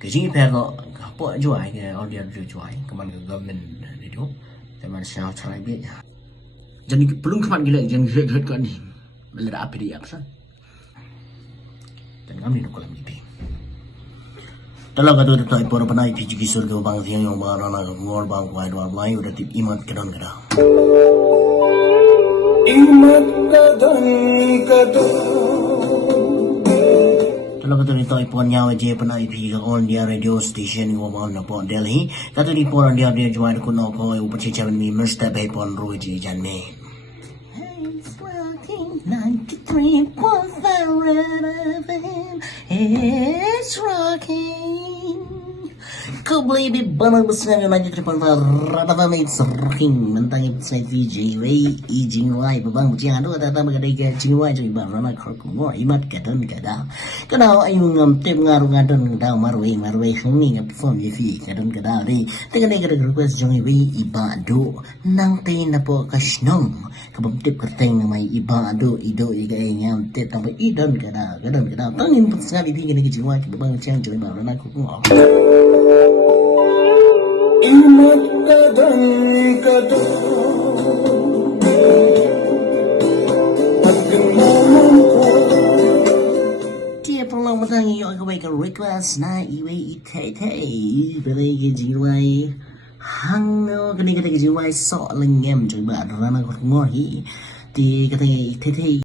cái gì phải có bộ Jowai cái audio Jowai các bạn government để đó các bạn sao cho ai biết jadi belum kapan gila jangan gila kan ni melihat apa dia apa dan kami nak kolam ini dalam kata itu tak pernah pernah pergi ke surga bang siang yang baru nak ngor bang kuai dua lain udah tip imat kedan kedan imat kedan kalau kata ni tak pun nyawa je pernah pergi ke on dia radio station yang baru nak pun Delhi kata ni pun dia Jowai aku nak kau upah cecah ni mesti baik pun roh je jangan 93.5 FM, it's rocking. Kau boleh di mana besar yang 93.5 FM, it's rocking. Mentang saya VJ, Jowai, babang jangan ada kata mengenai Jowai jadi baru nak kerja imat kadang kadang. Kalau ayung tem ngaruh kadang kadang marway sini perform jadi kadang kadang ni. Tengah kadang request jangan ibadu nang tin apa kasnong. Kabam tip kerteng namai ibadu ido iga yang tip tambah idon kadang tangin sekali tinggi lagi Jowai babang jangan jadi baru nak kerja. Imat kadang dia perlu menangi yang kau request na iwe beri Jowai hang kini kata Jowai sok lengem coba rana kau ngohi di kata